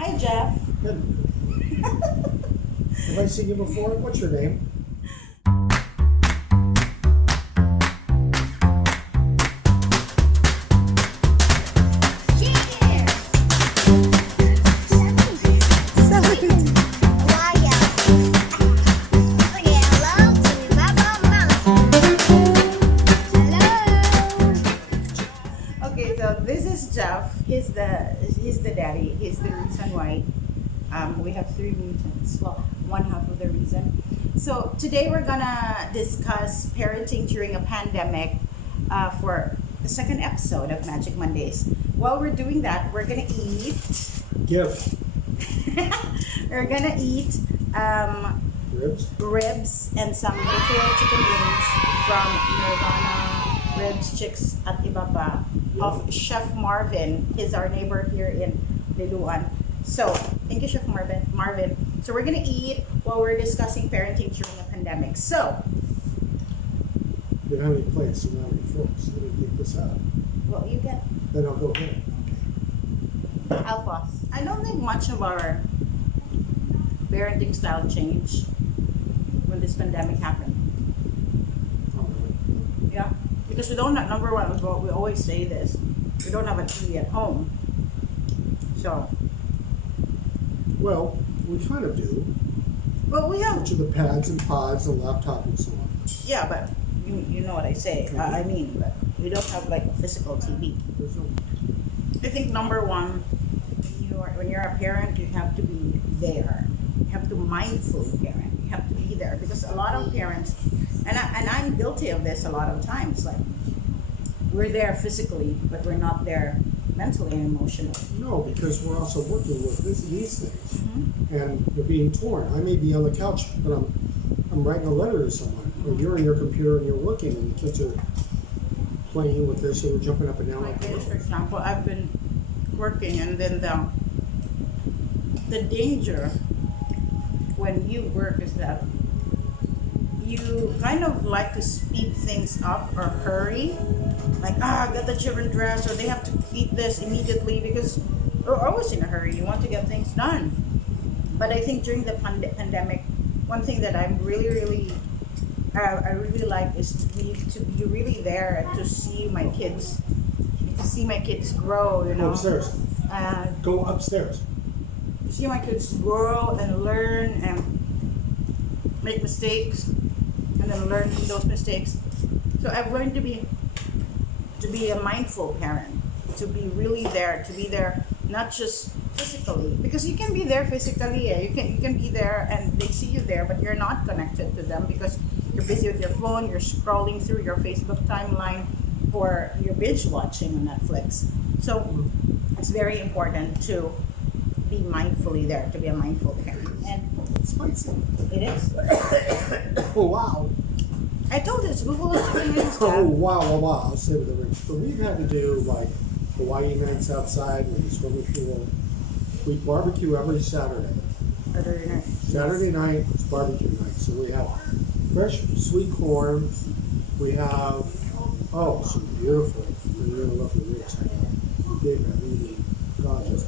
Hi, Jeff. Good. Have I seen you before? What's your name? Okay, so this is Jeff. He's the daddy. He's the reason why we have three mutants. Well, one half of the reason. So today we're gonna discuss parenting during a pandemic for the second episode of Magic Mondays. While we're doing that, we're gonna eat. Gift. We're gonna eat Ribs. and some buffalo chicken wings from Nirvana Ribs Chicks Atbp of Chef Marvin. He's our neighbor here in Liluan. So thank you, Chef Marvin. So we're gonna eat while we're discussing parenting during a pandemic. So We don't have any plates, so we don't have any forks. So we take this out. what you get? Then I'll go get it. Alphas. I don't think much of our parenting style changed when this pandemic happened. Oh, really? Yeah, because we don't have, number one, we always say this, we don't have a TV at home. So, Well, we kind of do. well, we have, Which are the pads and pods and laptop and so on. yeah, but you know what I say. I mean, but we don't have like a physical TV. There's no, I think number one, when you're a parent, you have to be there. You have to mindfully parent. You have to be there because a lot of parents, and I'm guilty of this a lot of times. Like we're there physically, but we're not there mentally and emotionally. no, because we're also working with these things. Mm-hmm. And they're being torn. I may be on the couch, but I'm writing a letter to someone. Or you're on your computer and you're working, and the kids are playing with this, or jumping up and down. Like this, for example, I've been working, and then the danger when you work is that you kind of like to speed things up or hurry, like get the children dressed, or they have to eat this immediately because we're always in a hurry. You want to get things done. But I think during the pandemic, one thing that I'm really I really like is to be really there and to see my kids grow. You Go know, upstairs. Go upstairs. see my kids grow and learn and make mistakes and then learn from those mistakes. So I've learned to be a mindful parent, to be really there, to be there not just physically, because you can be there physically, you can be there and they see you there, but you're not connected to them because you're busy with your phone, you're scrolling through your Facebook timeline, or you're binge watching on Netflix. So it's very important to be mindfully there, to be a mindful parent. And It's spicy. it is. Oh, wow. I told you it's Ruffolos chicken wings. Oh, Dad. wow. I'll say with the ribs. But we've had to do like Hawaii nights outside with the swimming pool. We barbecue every Saturday. Saturday night. Saturday night is barbecue night. So we have fresh sweet corn. We have, some beautiful, really lovely ribs. They've been really gorgeous.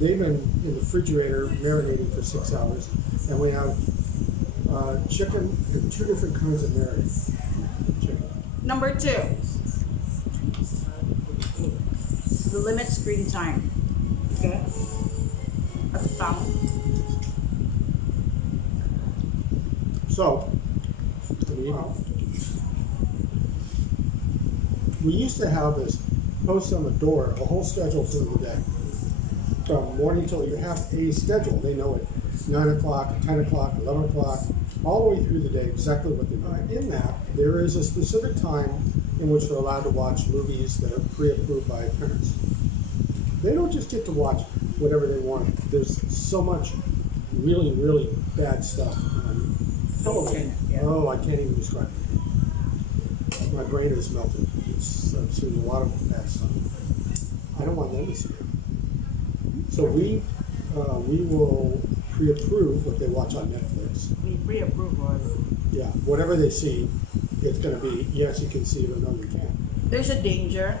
They've been in the refrigerator marinating for 6 hours. And we have chicken and two different kinds of marinade. Chicken. Number 2. The limit screen time. Okay? At the phone. So, we used to have this post on the door, a whole schedule through the day. From morning till you have a schedule. They know it 9 o'clock, 10 o'clock, 11 o'clock, all the way through the day, exactly what they do. In that, there is a specific time in which they're allowed to watch movies that are pre-approved by parents. They don't just get to watch whatever they want. There's so much really, really bad stuff on television. Yeah. Oh, I can't even describe it. My brain is melted. I've seen a lot of bad stuff. I don't want them to see it. So we will pre-approve what they watch on Netflix. We pre-approve already. Yeah, whatever they see, it's going to be, yes, you can see it, or no, you can't. There's a danger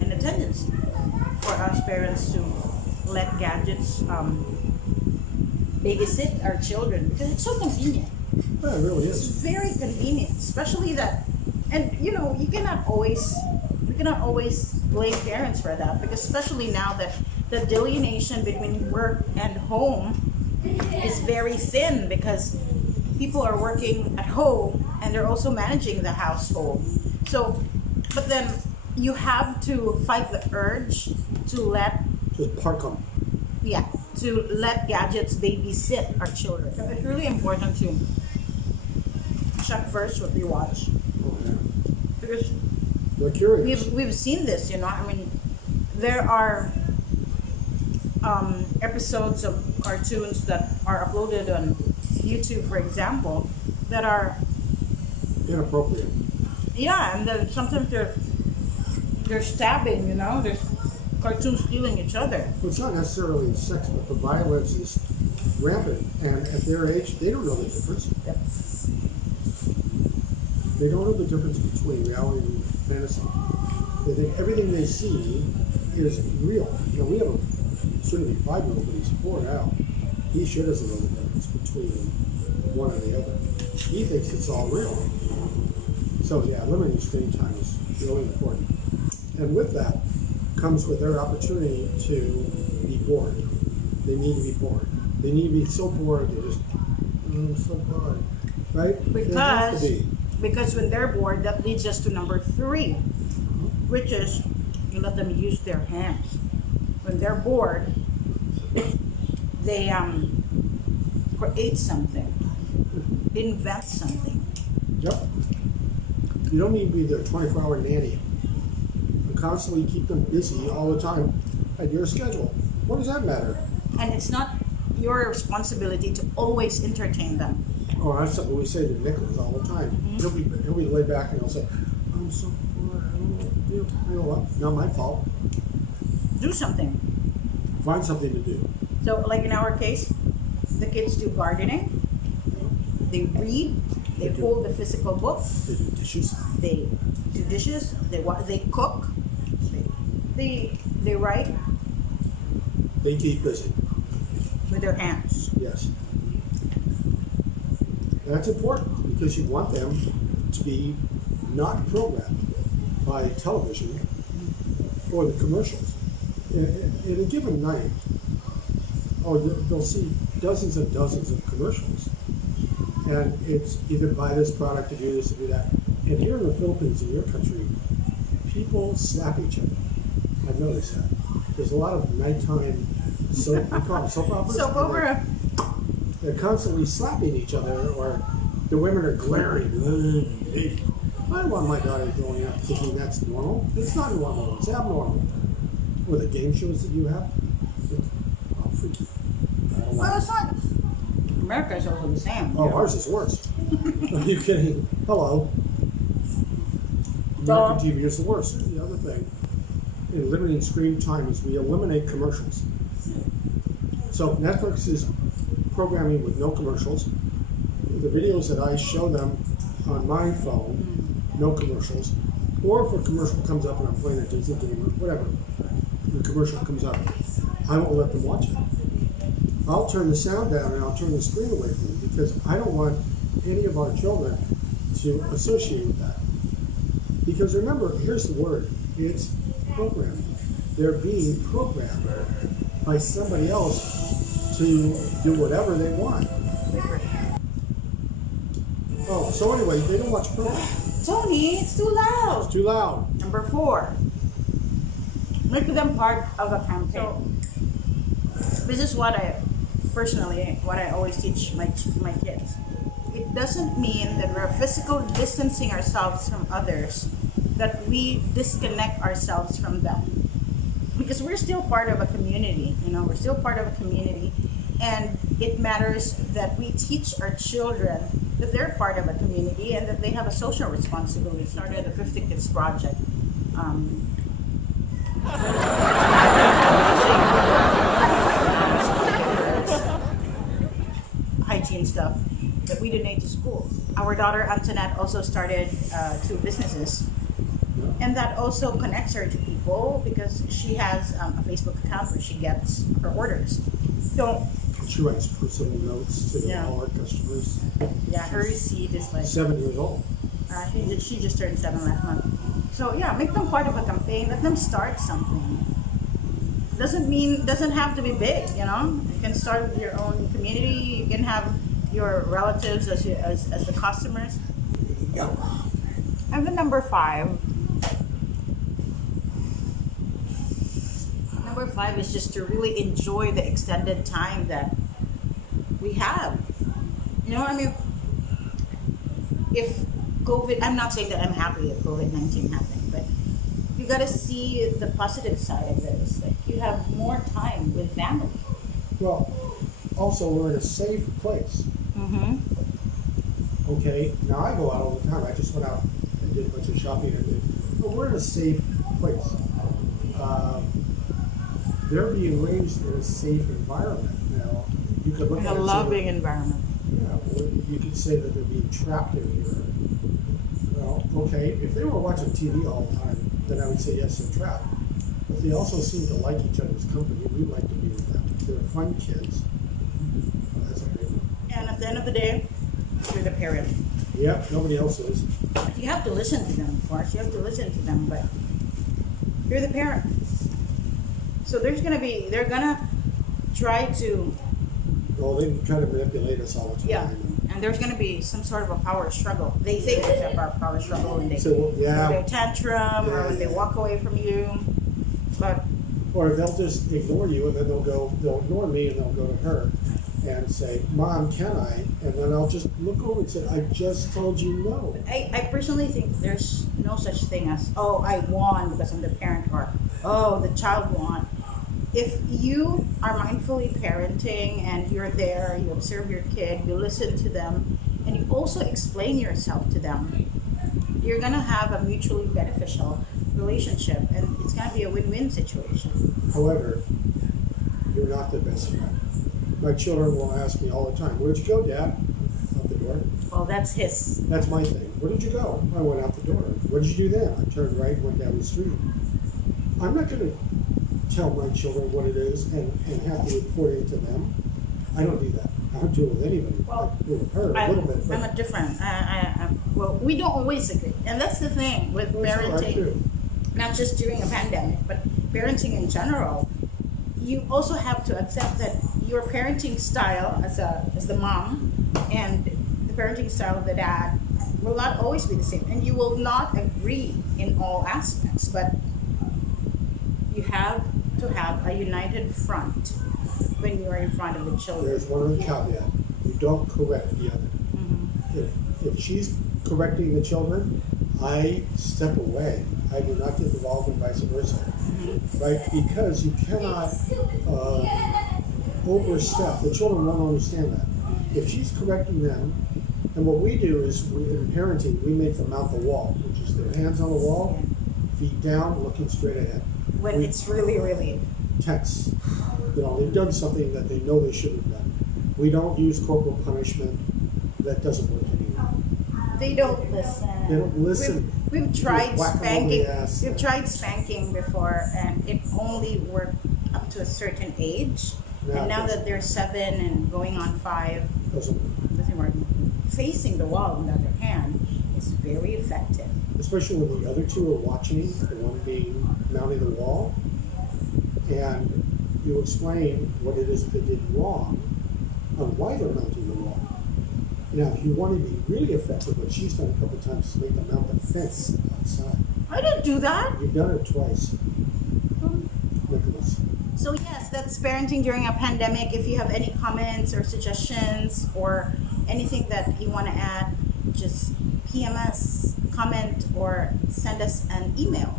and a tendency for us parents to let gadgets babysit our children because it's so convenient. Yeah, it really It's is. very convenient, especially that, and you know, we cannot always blame parents for that because especially now that the delineation between work and home is very thin because people are working at home and they're also managing the household. So, but then you have to fight the urge to let, Just park them. yeah, to let gadgets babysit our children. It's really important to check first what we watch Oh, yeah. because They're curious. we've seen this. You know, I mean, there are episodes of cartoons that are uploaded on YouTube, for example, that are Inappropriate. yeah, and then sometimes they're stabbing. You know, there's cartoons killing each other. Well, it's not necessarily sex, but the violence is rampant. And at their age, they don't know the difference. Yep. They don't know the difference between reality and fantasy. They think everything they see is real. You know, we have a soon-to-be 5-year-old, but he's 4 now. He sure doesn't know the difference between one and the other. He thinks it's all real. So yeah, limiting screen time is really important. And with that comes with their opportunity to be bored. They need to be bored. They need to be so bored they just, I'm so bored, right? They have to be. Because when they're bored, that leads us to number 3, which is you let them use their hands. When they're bored, they create something, invent something. Yep. You don't need to be their 24-hour nanny and constantly keep them busy all the time at your schedule. What does that matter? And it's not your responsibility to always entertain them. Oh, that's something we say to Nicholas all the time. He'll be laid back and he'll say, I'm so bored, I don't know what to do. You know what? Not my fault. Do something. Find something to do. So, like in our case, the kids do gardening, they read, they hold the physical book, They do dishes. they do dishes, they cook, they write They keep busy. with their hands. Yes. That's important because you want them to be not programmed by television or the commercials. In a given night, they'll see dozens and dozens of commercials. And it's either buy this product to do this to do that. And here in the Philippines, in your country, people slap each other. I've noticed that. There's a lot of nighttime soap, we call them soap operas. Soap opera. They're constantly slapping each other, or the women are glaring. I don't want my daughter growing up thinking that's normal. It's not normal. It's abnormal. Or the game shows that you have. Oh, freaky. I don't Well, want it's not. America is also the same. Oh, ours is worse. Are you kidding? Hello. American TV is the worst. The other thing in limiting screen time is we eliminate commercials. So Netflix is programming with no commercials. The videos that I show them on my phone, no commercials. Or if a commercial comes up and I'm playing a Disney game or whatever, the commercial comes up, I won't let them watch it. I'll turn the sound down and I'll turn the screen away from them because I don't want any of our children to associate with that. Because remember, here's the word, it's programming. They're being programmed by somebody else to do whatever they want. Oh, so anyway, they don't watch programming. Tony, it's too loud. It's too loud. Number 4, make them part of a campaign. So, this is what I always teach my kids. It doesn't mean that we're physical distancing ourselves from others, that we disconnect ourselves from them. Because we're still part of a community, we're still part of a community, and it matters that we teach our children that they're part of a community and that they have a social responsibility. Started the 50 Kids Project. Hygiene stuff that we donate to schools. Our daughter Antoinette also started 2 businesses, and that also connects her to people. people because she has a Facebook account where she gets her orders. So She writes personal notes to Yeah. all our customers. yeah, her receipt is like 7 years old. she just turned 7 last month. So yeah, make them part of a campaign. Let them start something. Doesn't have to be big. You can start with your own community. You can have your relatives as the customers. Yeah. And then number five. Number five is just to really enjoy the extended time that we have. I mean, if COVID, I'm not saying that I'm happy if COVID-19 happened, but you got to see the positive side of this. Like you have more time with family. Well, also we're in a safe place. Mm-hmm. Okay, now I go out all the time. I just went out and did a bunch of shopping, but we're in a safe place. They're being raised in a safe environment. Now, you could look In at a it and loving say, environment. yeah, well, you could say that they're being trapped in here. Well, okay, if they were watching TV all the time, then I would say yes, they're trapped. But they also seem to like each other's company. We like to be with them. They're fun kids. That's a big one. And at the end of the day, you're the parent. Yeah, nobody else is. You have to listen to them, of course. You have to listen to them, but you're the parent. So they're gonna try to, Well, they try to manipulate us all the time. yeah, and there's gonna be some sort of a power struggle. They think there's a power struggle when they So, yeah. throw their tantrum or when they walk away from you. But Or they'll just ignore you, and then they'll ignore me, and they'll go to her and say, "Mom, can I?" And then I'll just look over and say, "I just told you no." I personally think there's no such thing as, oh, I won because I'm the parent, or oh, the child won. If you are mindfully parenting and you're there, you observe your kid, you listen to them, and you also explain yourself to them, you're gonna have a mutually beneficial relationship, and it's gonna be a win-win situation. However, you're not the best friend. My children will ask me all the time, "Where'd you go, Dad?" Out the door. Well, that's his. That's my thing. "Where did you go?" "I went out the door." "What did you do then?" "I turned right, went down the street." I'm not going to tell my children what it is and have to report it to them. I don't do that. I don't do it with anybody. Well, I do it with her a little bit. I'm a different. Well, we don't always agree, and that's the thing with parenting. Not just during a pandemic, but parenting in general. You also have to accept that your parenting style as the mom and the parenting style of the dad will not always be the same, and you will not agree in all aspects. But you have to have a united front when you are in front of the children. There's one other caveat. You don't correct the other. Mm-hmm. If she's correcting the children, I step away. I do not get involved and vice versa. Mm-hmm. Right? Because you cannot overstep. The children won't understand that. If she's correcting them, and what we do is, in parenting, we make them mount the wall, which is their hands on the wall, feet down, looking straight ahead. When it's really, really Tense. They've done something that they know they shouldn't have done. We don't use corporal punishment. That doesn't work anymore. they don't listen. They don't listen. We've tried Whack 'em on the spanking. ass. We've tried spanking before, and it only worked up to a certain age. Yeah, And now it that they're 7 and going on 5, doesn't work. Facing the wall, on the other hand, is very effective. Especially when the other two are watching, the one being mounting the wall, and you explain what it is that they did wrong on why they're mounting the wall. Now, if you want to be really effective, what she's done a couple times is make them mount the fence outside. I didn't do that. You've done it twice, Nicholas. So yes, that's parenting during a pandemic. If you have any comments or suggestions or anything that you want to add, just PM us, comment, or send us an email.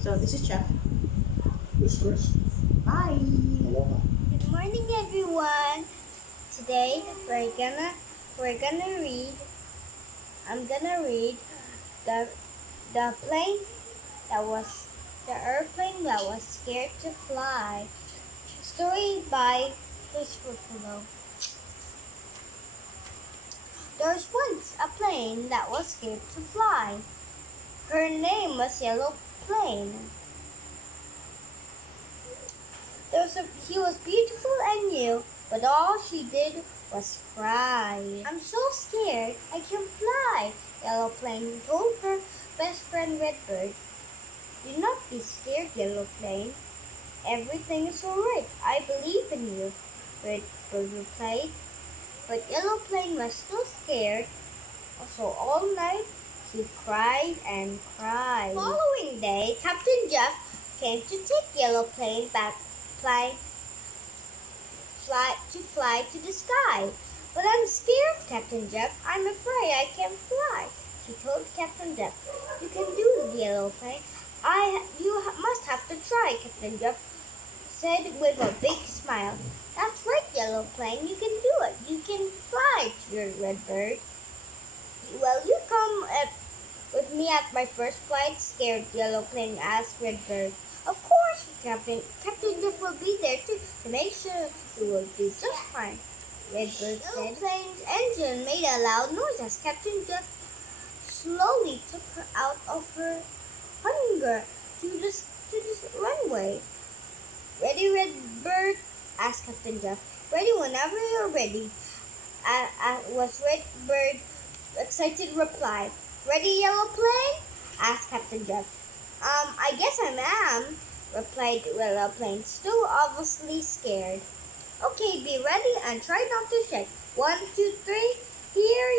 So this is Jeff. Miss Chris. Bye. Aloha. Good morning, everyone. Today we're gonna read. I'm gonna read the airplane that was scared to fly. Story by Ruffolos. There was once a plane that was scared to fly. Her name was Yellow Plane. He was beautiful and new, but all she did was cry. I'm so scared, I can't fly, Yellow Plane told her best friend Redbird. Do not be scared, Yellow Plane. Everything is alright. I believe in you, Redbird replied. But Yellow Plane was still scared, so all night he cried and cried. The following day, Captain Jeff came to take Yellow Plane back fly to the sky. But I'm scared, Captain Jeff. I'm afraid I can't fly, she told Captain Jeff. You can do it, Yellow Plane. Must have to try, Captain Jeff said with a big smile. That's right, Yellow Plane. You can do it. You can fly, cheered Redbird. Will you come with me at my first flight? Scared Yellow Plane asked Redbird. Of course, Captain. Captain Jeff will be there too to make sure you will do just fine, Redbird said. Yellow Plane's engine made a loud noise as Captain Jeff slowly took her out of her hangar to the runway. Ready, Redbird? Asked Captain Jeff. Ready whenever you're ready, was Redbird's excited reply. Ready, Yellow Plane? Asked Captain Jeff. I guess I am, replied Yellow Plane, still obviously scared. Okay, be ready and try not to shake. 1, 2, 3. Here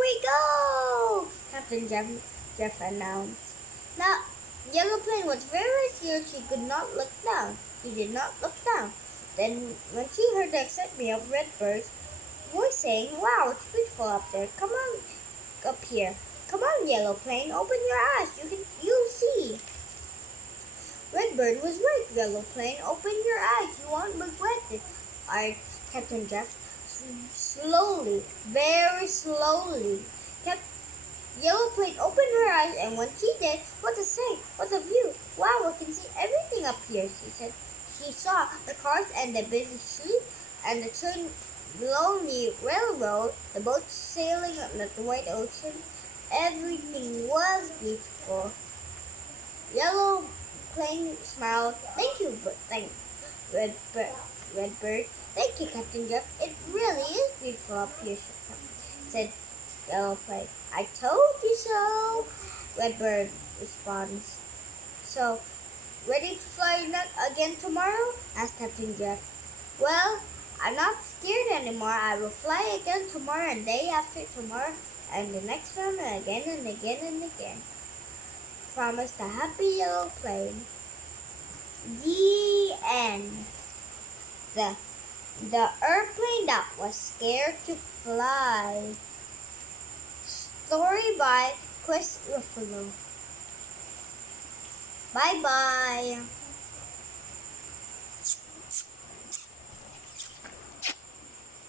we go, Captain Jeff announced. Now, Yellow Plane was very scared. She could not look down. She did not look down. Then, when she heard the excitement of Redbird's voice saying, "Wow, it's beautiful up there. Come on up here. Come on, Yellow Plane. Open your eyes. You'll see." Redbird was right, Yellow Plane. Open your eyes. You won't regret it, argued Captain Jeff. Slowly, very slowly, Yellow Plane opened her eyes, and when she did, what a sight! What a view! Wow, I can see everything up here, she said. She saw the cars and the busy street and the train lonely railroad, the boats sailing on the white ocean. Everything was beautiful. Yellow Plane smiled. Thank you, Redbird. Thank you, Captain Jeff. It really is beautiful up here, said Yellow Plane. I told you so, Redbird responds. So, ready to fly again tomorrow? Asked Captain Jeff. Well, I'm not scared anymore. I will fly again tomorrow and day after tomorrow and the next one and again and again and again, promised the happy Yellow Plane. The end. The airplane that was scared to fly. Story by Chris Ruffalo. Bye-bye.